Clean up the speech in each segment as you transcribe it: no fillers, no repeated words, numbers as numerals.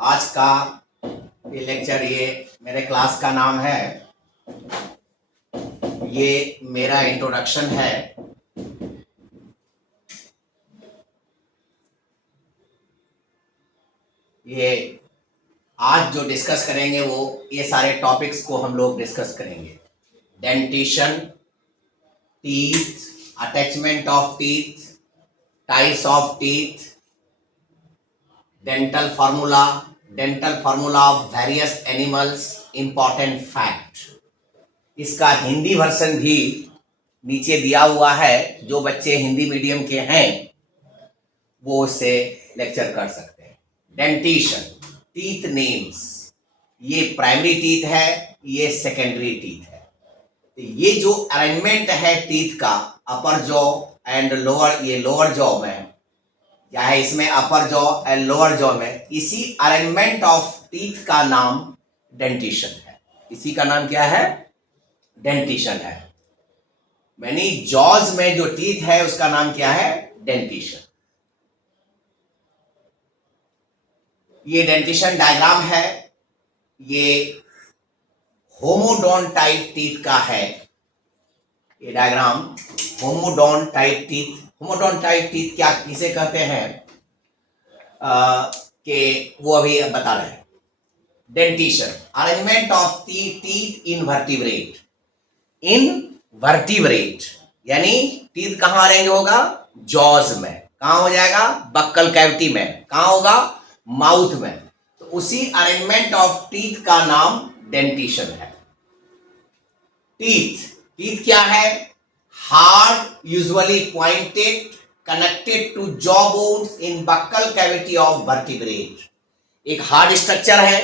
आज का ये लेक्चर, ये मेरे क्लास का नाम है, ये मेरा इंट्रोडक्शन है। ये आज जो डिस्कस करेंगे वो ये सारे टॉपिक्स को हम लोग डिस्कस करेंगे। Dentition, teeth, attachment of teeth, types of teeth, dental formula of various animals, important fact. इसका हिंदी वर्जन भी नीचे दिया हुआ है। जो बच्चे हिंदी मीडियम के हैं वो उससे लेक्चर कर सकते हैं। डेंटिशन, टीथ नेम्स, ये प्राइमरी टीथ है, ये सेकेंडरी टीथ है। तो ये जो अरेंजमेंट है टीथ का, अपर जॉ एंड लोअर, ये लोअर जॉ में या है, इसमें अपर जॉ एंड लोअर जॉ में, इसी अरेंजमेंट ऑफ टीथ का नाम डेंटिशन है। इसी का नाम क्या है? डेंटिशन है। यानी जॉज में जो टीथ है उसका नाम क्या है? डेंटिशन। ये डेंटिशन डायग्राम है, ये होमोडोन टाइप टीथ का है। ये diagram homodont type teeth, homodont type teeth क्या किसे कहते हैं कि वो अभी बता रहे हैं। Dentition, arrangement of teeth in vertebrate. In vertebrate यानी टीथ कहां अरेंज होगा? जॉज में। कहां हो जाएगा? बक्कल कैविटी में। कहां होगा? माउथ में। तो उसी अरेंजमेंट ऑफ टीथ का नाम डेंटिशन है। टीथ क्या है? Hard, usually pointed, connected to jaw bones in buccal cavity of vertebrate. एक हार्ड स्ट्रक्चर है,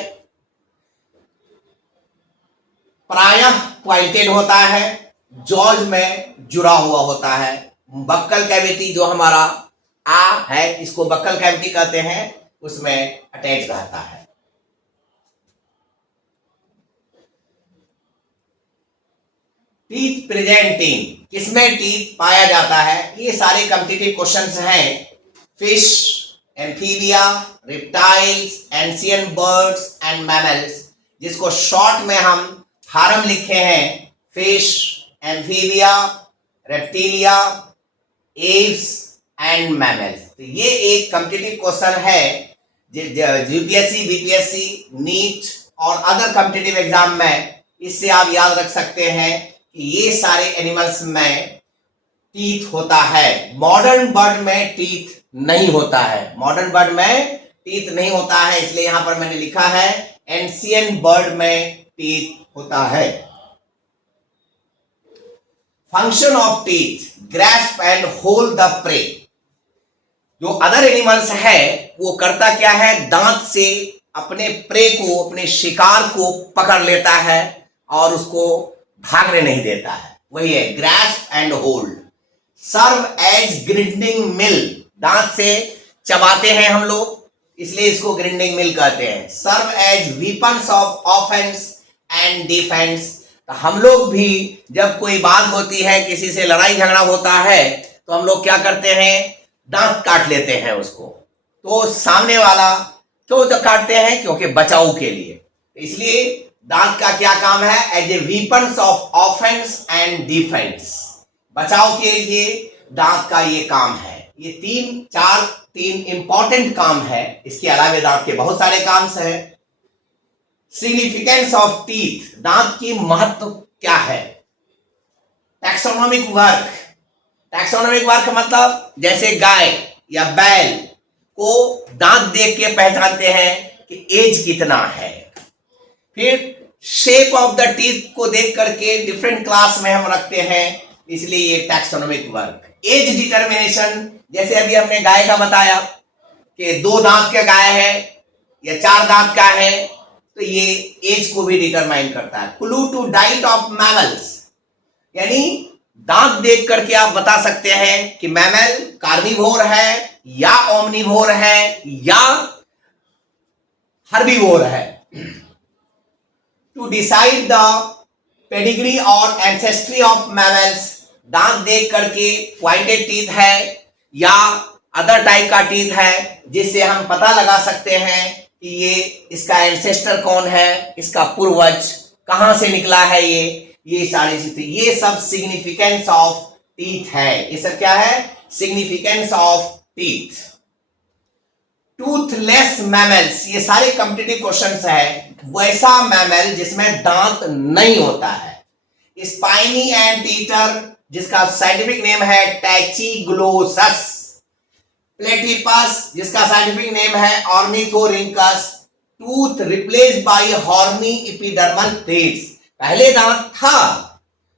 प्रायः पॉइंटेड होता है, जॉज में जुड़ा हुआ होता है। बक्कल कैविटी जो हमारा है, इसको बक्कल कैविटी कहते हैं, उसमें अटैच रहता है। टीथ प्रेजेंटिंग, किसमें टीथ पाया जाता है? ये सारे कॉम्पिटिटिव क्वेश्चंस हैं। Fish, amphibia, reptiles, ancient birds and mammals, जिसको शॉर्ट में हम फार्म लिखे हैं। Fish, amphibia, reptilia, Aves and mammals. तो ये एक कॉम्पिटिटिव क्वेश्चन है यूपीएससी, बीपीएससी, नीट और अदर कॉम्पिटिटिव एग्जाम में। इससे आप याद रख सकते हैं कि ये सारे एनिमल्स में टीथ होता है। मॉडर्न बर्ड में टीथ नहीं होता है, मॉडर्न बर्ड में टीथ नहीं होता है, इसलिए यहां पर मैंने लिखा है एंशियंट बर्ड में टीथ होता है। Function of teeth, grasp and hold the prey. जो अदर एनिमल्स है वो करता क्या है? दांत से अपने प्रे को, अपने शिकार को पकड़ लेता है और उसको भागने नहीं देता है। वही है grasp and hold. Serve as grinding mill, दांत से चबाते हैं हम लोग, इसलिए इसको ग्रिंडिंग मिल कहते हैं। Serve as weapons of offence and defence. तो हम लोग भी जब कोई बात होती है, किसी से लड़ाई झगड़ा होता है, तो हम लोग क्या करते हैं? दांत काट लेते हैं उसको। तो सामने वाला क्यों तो काटते हैं? क्योंकि बचाव के लिए। इसलिए दांत का क्या काम है? As a weapons of offence and defence, बचाव के लिए दांत का ये काम है। ये तीन इंपॉर्टेंट काम है। इसके अलावा दांत के बहुत सारे काम हैं। सिग्निफिकेंस ऑफ टीथ, दांत की महत्व क्या है? टैक्सोनॉमिक वर्क, टैक्सोनॉमिक वर्क मतलब जैसे गाय या बैल को दांत देख के पहचानते हैं कि एज कितना है। फिर शेप ऑफ द टीथ को देख करके डिफरेंट क्लास में हम रखते हैं, इसलिए ये टैक्सोनॉमिक वर्क। एज डिटर्मिनेशन, जैसे अभी हमने गाय का बताया कि 2 दांत का गाय है या 4 दांत का है, तो ये एज को भी डिटरमाइन करता है। Clue to diet of mammals, यानी दांत देख करके आप बता सकते हैं कि मैमल कार्निवोर है या ओमनिवोर है या हर्बीवोर है। टू डिसाइड द पेडिग्री और एंसेस्ट्री ऑफ मैमल्स, दांत देख करके पॉइंटेड टीथ है या अदर टाइप का टीथ है, जिससे हम पता लगा सकते हैं कि ये इसका एंसेस्टर कौन है, इसका पूर्वज कहां से निकला है, ये सारी चीजें, ये सब सिग्निफिकेंस ऑफ टीथ है। ये सब क्या है? Significance of teeth. Toothless mammals, ये सारे कॉम्पिटिटिव क्वेश्चंस है। वैसा मैमल जिसमें दांत नहीं होता है। स्पाइनी एंटीटर, जिसका साइंटिफिक नेम है टैचीग्लोसस। प्लेटिपस, जिसका साइंटिफिक नेम है ornithorhynchus. Tooth replace by horny epidermal plates, पहले दांत था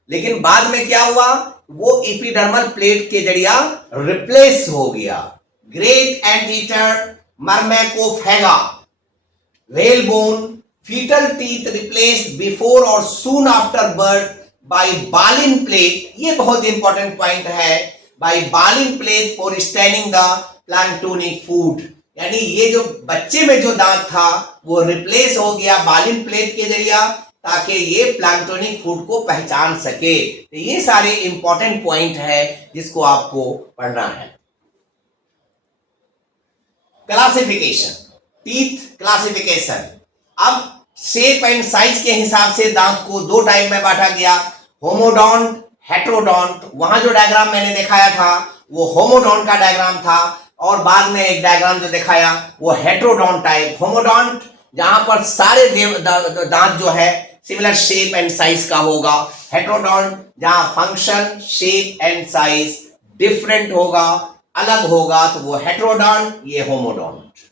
लेकिन बाद में क्या हुआ, वो एपिडर्मल प्लेट के जरिया रिप्लेस हो गया। Great anteater Myrmecophaga. whalebone, fetal teeth replaced before or soon after birth by baleen plate, ये बहुत इंपॉर्टेंट पॉइंट है, by baleen plate for straining the planktonic food, यानी ये जो बच्चे में जो दांत था वो रिप्लेस हो गया बालिन प्लेट के जरिया ताकि ये प्लांटोनिक फूड को पहचान सके। तो ये सारे इंपॉर्टेंट पॉइंट है जिसको आपको पढ़ना है। Classification, teeth classification. अब शेप एंड साइज के हिसाब से दांत को दो टाइप में बांटा गया, होमोडोंट, हेट्रोडोंट। वहां जो डायग्राम मैंने दिखाया था वो होमोडोंट का डायग्राम था और बाद में एक डायग्राम जो दिखाया वो हेट्रोडोंट टाइप। होमोडोंट जहां पर सारे दांत जो है सिमिलर शेप एंड साइज का होगा। हेट्रोडोंट जहां function, shape and size different होगा, अलग होगा, तो वो हेट्रोडोंट, ये होमोडोंट।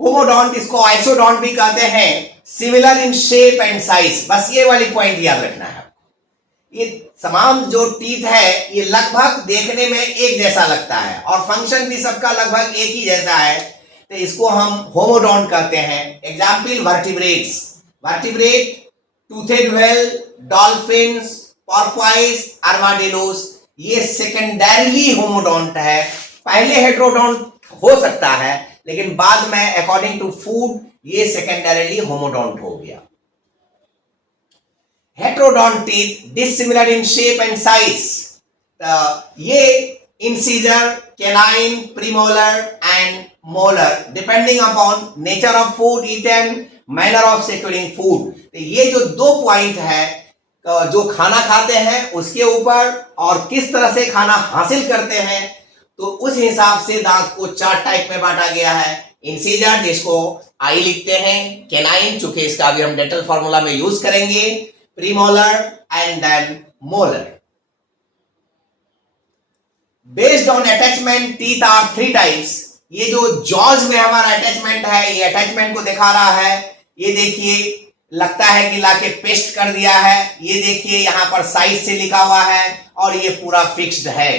होमोडोंट, इसको आइसोडोंट भी कहते हैं, similar in shape and size. बस ये वाली पॉइंट याद रखना है। ये तमाम जो टीथ है ये लगभग देखने में एक जैसा लगता है और फंक्शन भी सबका लगभग एक ही जैसा है, तो इसको हम होमोडोंट कहते हैं। Example vertebrates, vertebrate, toothed whale, dolphins, porpoise, armadillos, ये सेकेंडरीली होमोडोंट है। पहले हेट्रोडोंट हो सकता है लेकिन बाद में अकॉर्डिंग टू फूड ये सेकेंडरीली होमोडोंट हो गया। Heterodont teeth dissimilar in shape and size, ये incisor, canine, premolar and molar depending upon nature of food eaten, manner of securing food. ये जो दो पॉइंट है, जो खाना खाते हैं उसके ऊपर और किस तरह से खाना हासिल करते हैं, तो उस हिसाब से दांत को चार टाइप में बांटा गया है। इंसीजर, जिसको आई लिखते हैं, कैनाइन, चूंकि इसका अभी हम डेंटल फॉर्मूला में यूज करेंगे, premolar and then molar. Based on attachment teeth are three types. ये जो जॉज में हमारा अटैचमेंट है, ये अटैचमेंट को दिखा रहा है। ये देखिए, लगता है कि लाके पेस्ट कर दिया है। ये देखिए यहां पर साइज से लिखा हुआ है और ये पूरा फिक्स्ड है।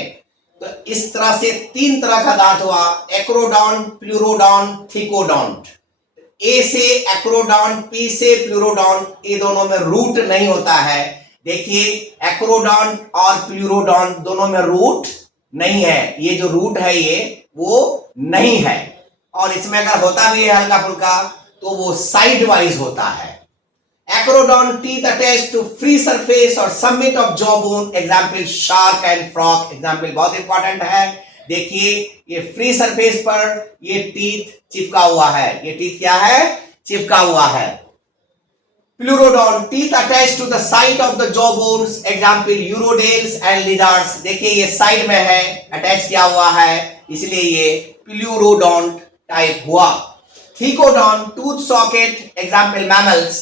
तो इस तरह से तीन तरह का दांत हुआ, एक्रोडोंट, प्लूरोडोंट, थिकोडोंट। ए से एक्रोडोंट, पी से प्लूरोडोंट, ये दोनों में रूट नहीं होता है। देखिए एक्रोडोंट और प्लूरोडोंट दोनों में रूट नहीं है, ये जो रूट है ये वो नहीं है, और इसमें अगर होता भी है हल्का फुल्का तो वो साइड वाइज होता है। Acrodont teeth attach to free surface और summit of jaw bone, example shark and frog. Example बहुत इंपॉर्टेंट है। देखिए ये फ्री सरफेस पर ये टीथ चिपका हुआ है, ये टीथ क्या है, चिपका हुआ है। Pleurodont teeth attach to the side of the jaw bones, example urodeles and lizards. देखिए ये साइड में है, अटैच किया हुआ है, इसलिए ये प्लूरोडोंट टाइप हुआ। Thecodont tooth socket, example mammals,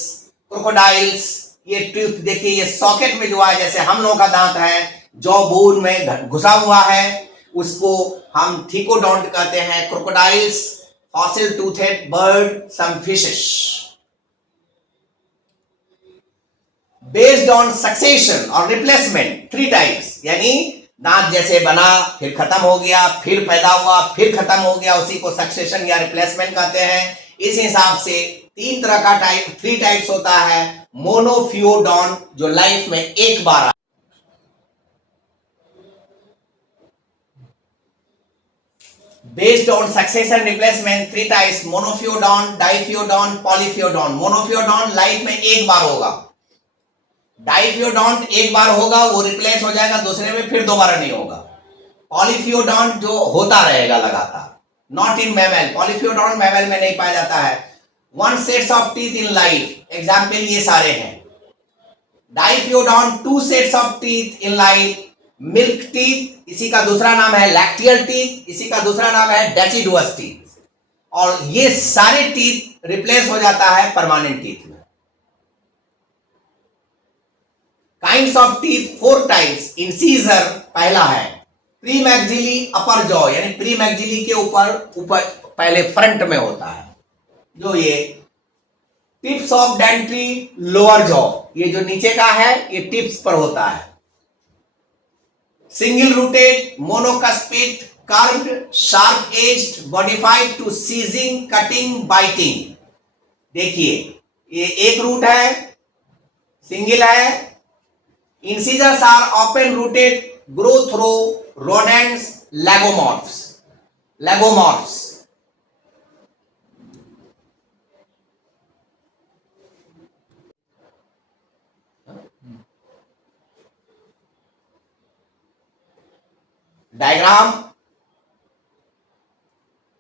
crocodiles. ये टूथ देखिए ये सॉकेट में जो है, जैसे हम लोगों का दांत है जॉ बोन में घुसा हुआ है, उसको हम थिकोडोंट कहते हैं। Crocodiles, fossil toothed bird, some fishes. Based on succession और रिप्लेसमेंट, थ्री टाइप्स, यानी दांत जैसे बना फिर खत्म हो गया, फिर पैदा हुआ, फिर खत्म हो गया, उसी को सक्सेशन या रिप्लेसमेंट कहते हैं। इस हिसाब से तीन तरह का टाइप, थ्री टाइप्स होता है। मोनोफियोडोंट, जो लाइफ में एक बार, based on succession replacement, three types, monophyodont, diphyodont, polyphyodont. Monophyodont life में एक बार होगा, डाइफियोडोंट एक बार होगा, वो रिप्लेस हो जाएगा दूसरे में, फिर दोबारा नहीं होगा। पॉलीफियोडोंट जो होता रहेगा लगातार। नॉट इन मैमल, पॉलीफियोडोंट मैमल में नहीं पाया जाता है। 1 sets of teeth in life, example ये सारे हैं। डाइफियोडोंट 2 sets of teeth in life. Milk teeth, इसी का दूसरा नाम है लैक्टियल टीथ, इसी का दूसरा नाम है डेसिडुअस टीथ। और ये सारे टीथ रिप्लेस हो जाता है परमानेंट टीथ में। Kinds of teeth 4 types. Incisor पहला है, प्री मैक्सिली अपर जॉ, यानी प्री मैक्सिली के ऊपर पहले फ्रंट में होता है जो ये। Tips of Dentry lower jaw, ये जो नीचे का है ये टिप्स पर होता है। Single rooted monocuspid curved sharp edged modified to seizing cutting biting. देखिए ये एक रूट है, सिंगल है। Incisors are open rooted, grow through rodents, lagomorphs.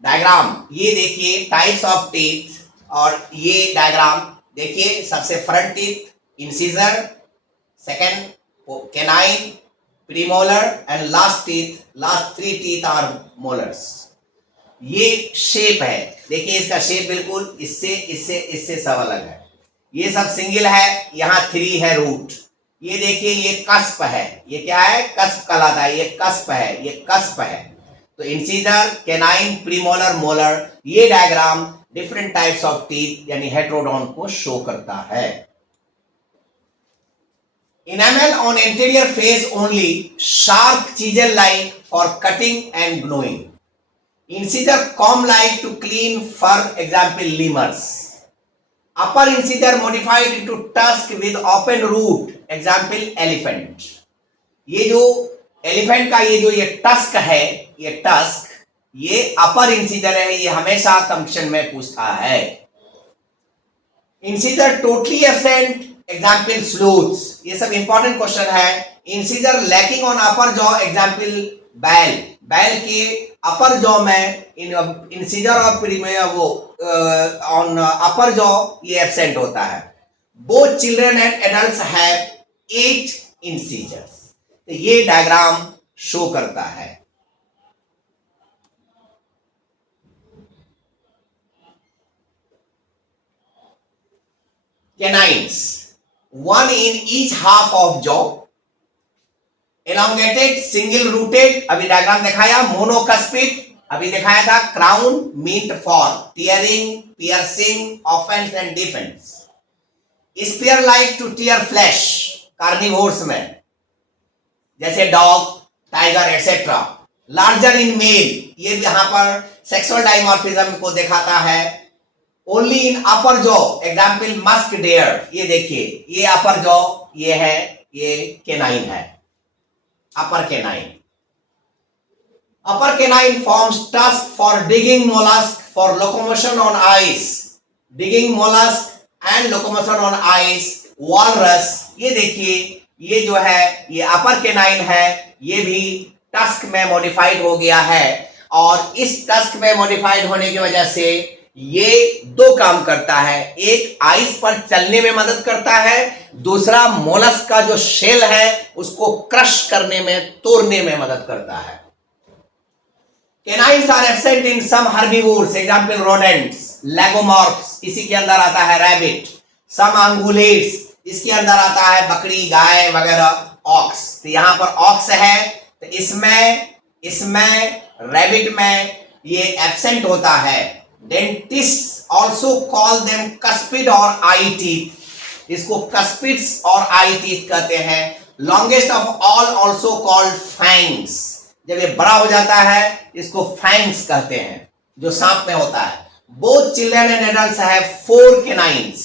Diagram ये देखिए, टाइप्स ऑफ टीथ। और ये डायग्राम देखिए, सबसे front teeth incisor, second canine, premolar and last teeth, last 3 teeth are molars. ये शेप है, देखिए इसका शेप बिल्कुल इससे सब अलग है। ये सब सिंगल है, यहाँ 3 है रूट। ये देखिए ये कस्प है, ये क्या है, कस्प कहलाता है, ये कस्प है, ये कस्प है। तो इंसीजर, कैनाइन, प्रीमोलर, मोलर, ये diagram different types of teeth यानी हेटेरोडोंट को शो करता है। Enamel on anterior face only, sharp chisel like for cutting and gnawing. Incisor comb like to clean fur, example lemurs. Upper incisor modified into tusk with open root, example elephant. ये जो elephant का ये tusk है, ये tusk, ये अपर incisor है, ये हमेशा कंक्शन में पूछता है। इंसीजर टोटली एब्सेंट, एग्जाम्पल स्लूथ्स, ये सब इंपॉर्टेंट क्वेश्चन है। Incisor lacking on upper jaw, example बैल, बैल के अपर जॉ में इंसीजर और वो ऑन अपर जॉ ये एब्सेंट होता है। Both children and adults have 8 incisors. तो ये डायग्राम शो करता है। Canines, 1 in each half of jaw, elongated, single rooted, अभी डायग्राम दिखाया। मोनोकस्पिड अभी दिखाया था। Crown meant for tearing, piercing, offense and defense. Spear like to tear flesh, carnivores में जैसे dog, tiger etcetera. Larger in male, ये यहां पर सेक्सुअल डाइमॉर्फिज्म को दिखाता है। Only in upper jaw, example musk deer, ये देखिए ये अपर जॉ, ये है, ये केनाइन है, upper canine. Upper canine forms tusk for digging mollusc for locomotion on ice, digging mollusc and locomotion on ice. Walrus, ये देखिए ये जो है ये अपर केनाइन है, ये भी टस्क में मॉडिफाइड हो गया है। और इस टस्क में मॉडिफाइड होने की वजह से ये 2 काम करता है। एक आइस पर चलने में मदद करता है, दूसरा मोलस्क का जो शेल है उसको क्रश करने में, तोड़ने में मदद करता है। Canines are absent in some herbivores, example rodents, lagomorphs, इसी के अंदर आता है रैबिट। some ungulates, इसके अंदर आता है बकरी, गाय वगैरह, ऑक्स। तो यहां पर ऑक्स है, तो इसमें रैबिट में ये एब्सेंट होता है। Dentist also call them cuspid और आई टीथ, इसको कस्पिड्स और आई टीथ कहते हैं। Longest of all also called fangs, जब ये बड़ा हो जाता है इसको फैंग्स कहते हैं, जो सांप में होता है। Both children and adults have 4 canines,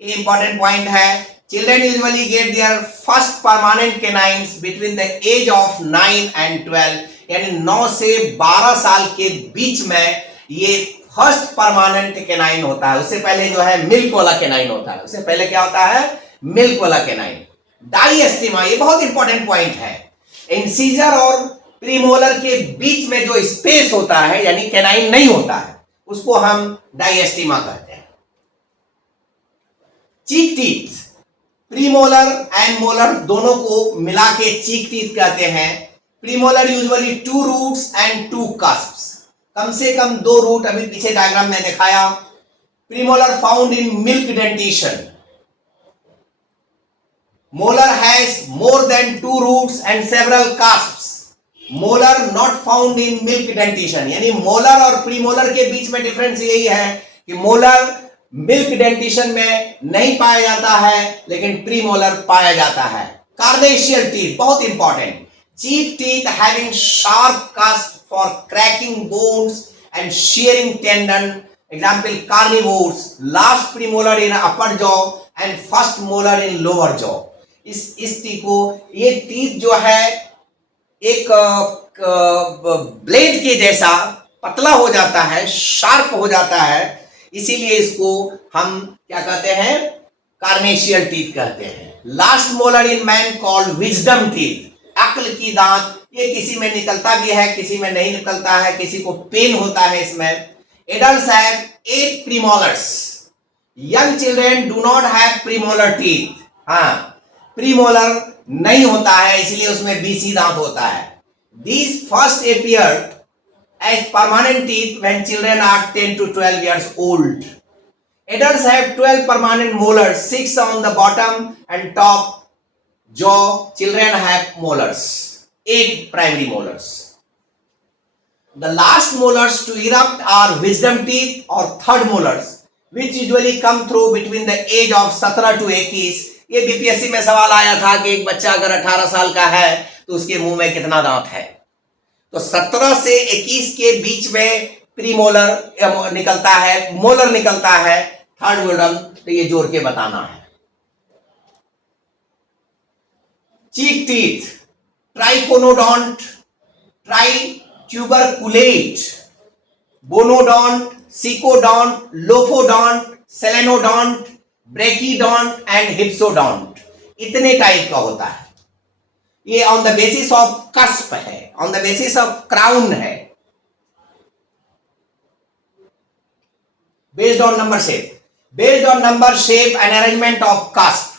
ये इंपॉर्टेंट पॉइंट है। Children usually get their first permanent canines between the age of 9 and 12, यानी 9 से 12 साल के बीच में ये फर्स्ट परमानेंट केनाइन होता है। उससे पहले जो है मिल्क वाला केनाइन होता है, उससे पहले क्या होता है, मिल्क वाला केनाइन। डाइएस्टिमा, ये बहुत इंपॉर्टेंट पॉइंट है। इंसीजर और प्रीमोलर के बीच में जो स्पेस होता है यानी कैनाइन नहीं होता है उसको हम डायस्टीमा कहते हैं। Cheek teeth, premolar and molar दोनों को मिला के चीक टीथ कहते हैं। Premolar usually 2 roots and 2 cusps, कम से कम 2 रूट, अभी पीछे डायग्राम में दिखाया। Premolar found in milk dentition, molar has more than 2 roots and several cusps. molar not found in milk dentition, यानी मोलर और प्रीमोलर के बीच में डिफरेंस यही है कि मोलर मिल्क डेंटिशन में नहीं पाया जाता है लेकिन प्रीमोलर पाया जाता है। कार्नेशियल टीथ बहुत important, cheek teeth having sharp cusp for cracking bones and shearing tendon, example carnivores, last premolar in upper jaw and first molar in lower jaw। इस टीथ को, ये टीथ जो है एक ब्लेड के जैसा पतला हो जाता है, शार्प हो जाता है, इसीलिए इसको हम क्या कहते हैं, कार्नेशियल टीथ कहते हैं। Last molar in man called wisdom teeth, अक्ल की दांत, ये किसी में निकलता भी है किसी में नहीं निकलता है, किसी को पेन होता है इसमें। Adults have 8 premolars, young children do not have premolar teeth. हाँ, प्रीमोलर नहीं होता है इसलिए उसमें बीसी दांत होता है। These first appeared as permanent teeth when children are 10 to 12 years old. Adults have 12 permanent molars, 6 on the bottom and top jaw. Children have molars, 8 primary molars. The last molars to erupt are wisdom teeth or third molars, which usually come through between the age of 17 to 21. ये BPSC में सवाल आया था कि एक बच्चा अगर 18 साल का है तो उसके मुंह में कितना दांत है, तो 17 से 21 के बीच में प्रीमोलर निकलता है, मोलर निकलता है, थर्ड मोलर, तो ये जोड़ के बताना है। चीक टीथ, ट्राइकोनोडोंट, ट्राइट्यूबरकुलेट, बोनोडोंट, सिकोडोंट, लोफोडोंट, सेलेनोडोंट, ब्रेकीडोंट एंड हिप्सोडोंट, इतने टाइप का होता है। ये on the basis of cusp है, on the basis of crown है, based on number shape, based on number shape and arrangement of cusp.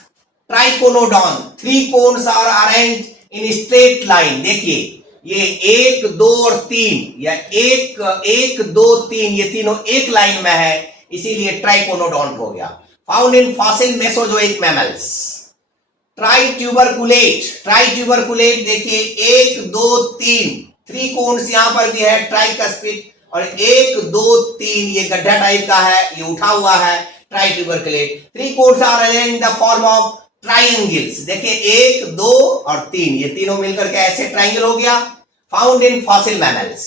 Triconodont, 3 cones are arrange in straight line. देखिए ये 1 2 और 3 या 1 2 3, ये तीनों एक लाइन में है, इसीलिए ट्राइकोनोडोंट हो गया। Found in fossil Mesozoic mammals. Tritubercular, tritubercular देखिए 1 2 3, 3 कोन्स यहां पर भी है ट्राइकस्पिड, और 1 2 3 ये गड्ढा टाइप का है, ये उठा हुआ है tritubercular. 3 cones are arranged in the form of triangles. देखिए 1 2 और 3, ये तीनों मिलकर के ऐसे ट्राइंगल हो गया। Found in fossil mammals.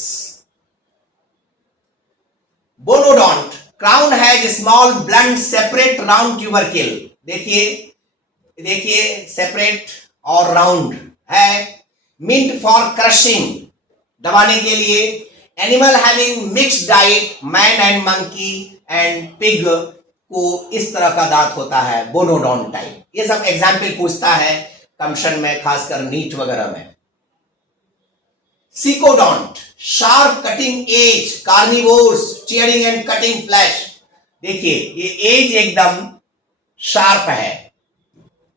Bunodont, crown has small blunt separate round tubercle. देखिए सेपरेट और राउंड है। मिंट फॉर क्रशिंग, दबाने के लिए। Animal having mixed diet, man and monkey and pig को इस तरह का दांत होता है, बोनोडोंट टाइप। ये सब एग्जाम्पल पूछता है कमीशन में, खासकर नीट वगैरह में। Secodont, sharp cutting edge, carnivores, tearing and cutting flesh. देखिए ये एज एकदम शार्प है,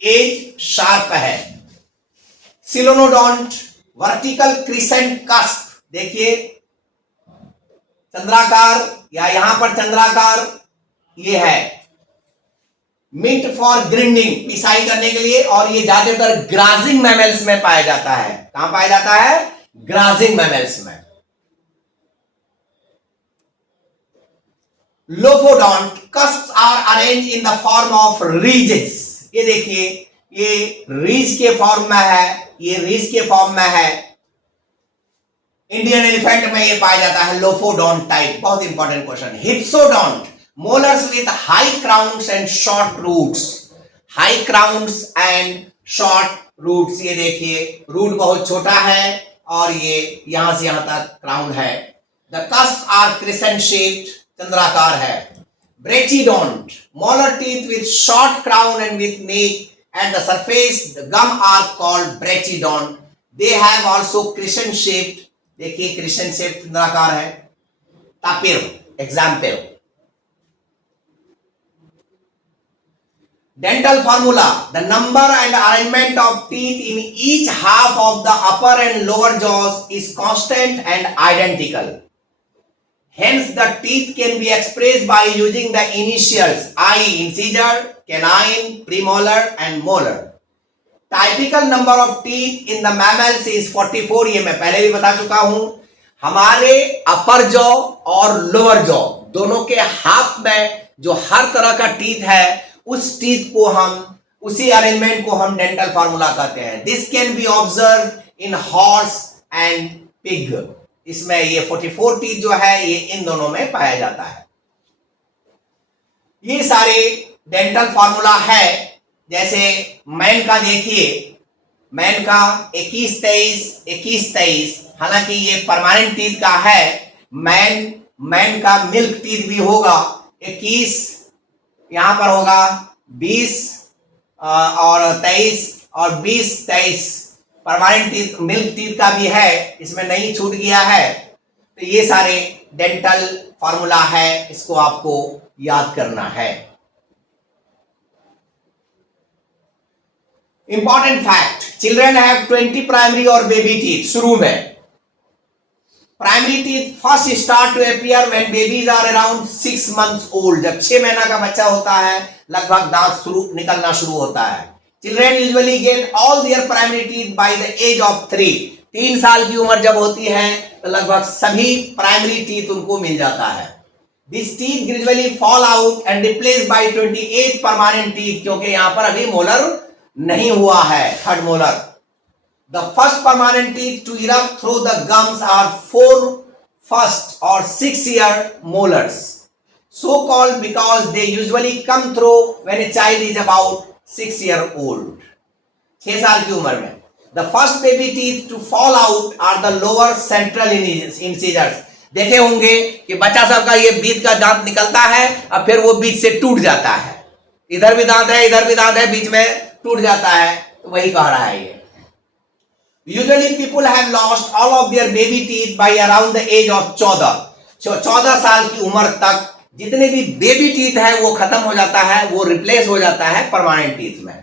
एज शार्प है। Selenodont, vertical crescent cusp. देखिए चंद्राकार या यहां पर चंद्राकार ये है। मिंट फॉर ग्रिंडिंग, पिसाई करने के लिए, और ये ज्यादातर ग्राजिंग मैमल्स में पाया जाता है। कहां पाया जाता है? ग्राजिंग मैमल्स में। लोफोडोंट, cusps are arranged in the form of ridges। ये देखिए ये रीज के फॉर्म में है, ये रीज के फॉर्म में है। इंडियन एलिफेंट में ये पाया जाता है लोफोडोंट टाइप। बहुत important question. Hypsodont, molars with high crowns and short roots, high crowns and short roots। ये देखिए रूट बहुत छोटा है और ये यहां से यहां तक क्राउन है। The cusps are crescent shaped, चंद्राकार है। ब्रेचिडोंट, molar teeth with short crown and with neck at the surface, the gum are called brachydont। They have also crescent shaped, देखिए क्रिशन शेप नलाकार है। Tapir example, dental formula, the number and arrangement of teeth in each half of the upper and lower jaws is constant and identical. Hence the teeth can be expressed by using the initials I, incisor, canine, premolar and molar. Typical number of teeth in the mammals is 44, ये मैं पहले भी बता चुका हूं। हमारे अपर jaw और lower jaw दोनों के हाफ में जो हर तरह का टीथ है, उस टीथ को हम, उसी अरेंजमेंट को हम डेंटल फार्मूला कहते हैं। This can be observe in horse and pig. इसमें ये 44 टीथ जो है ये इन दोनों में पाया जाता है। ये सारे डेंटल फार्मूला है। जैसे मैन का देखिए, मैन का 21 23, हालांकि ये परमानेंट टीथ का है। मैन का मिल्क टीथ भी होगा 21, यहां पर होगा 20 और 23 और 20 23 परमानेंट टीथ, मिल्क टीथ का भी है, इसमें नहीं छूट गया है। तो ये सारे डेंटल फार्मूला है, इसको आपको याद करना है। Important fact, children have 20 primary और बेबी टीथ। शुरू में primary teeth first start to appear when babies are around 6 months old. जब 6 महीना का बच्चा होता है लगभग दांत निकलना शुरू होता है। Children usually get all their primary teeth by the age of 3। 3 साल की उम्र जब होती है तो लगभग सभी प्राइमरी टीथ उनको मिल जाता है। This teeth gradually fall out and replace by 28 permanent teeth, क्योंकि यहां पर अभी मोलर नहीं हुआ है, third molar. The first permanent teeth to erupt through the gums are 4 first or 6-year molars, so called because they usually come through when a child is about 6-year-old. 6 साल की उम्र में। The first baby teeth to fall out are the lower central incisors. देखे होंगे कि बच्चा सबका ये बीच का दांत निकलता है और फिर वो बीच से टूट जाता है। इधर भी दांत है, इधर भी दांत है, बीच में टूट जाता है, तो वही कह रहा है ये। Usually people have lost all of their baby teeth by around the age of 14. 14 साल की उम्र तक जितने भी बेबी टीथ है वो खत्म हो जाता है, वो रिप्लेस हो जाता है परमानेंट टीथ में।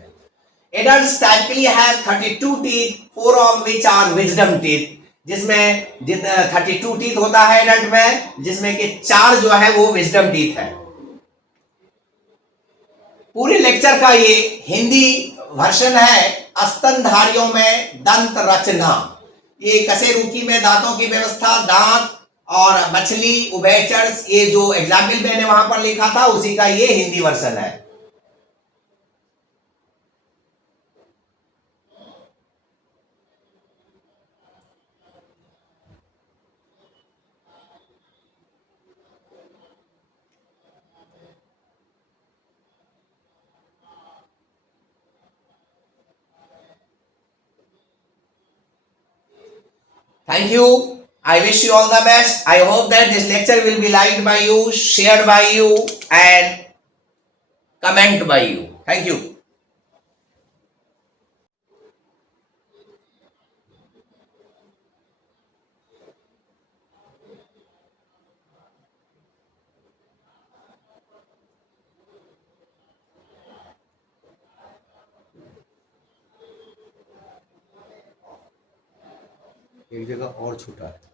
Adults typically have 32 teeth, 4 of which are wisdom teeth, जिसमें 32 टीथ होता है एडल्ट में, जिसमें कि 4 जो है वो विजडम टीथ है। पूरे लेक्चर का ये हिंदी वर्षन है। स्तनधारियों में दंत रचना, ये कशेरुकी में दांतों की व्यवस्था, दांत और मछली, उभयचर, ये जो एग्जाम्पल मैंने वहां पर लिखा था उसी का ये हिंदी वर्षन है। Thank you. I wish you all the best. I hope that this lecture will be liked by you, shared by you and comment by you. Thank you. एक जगह और छूटा है।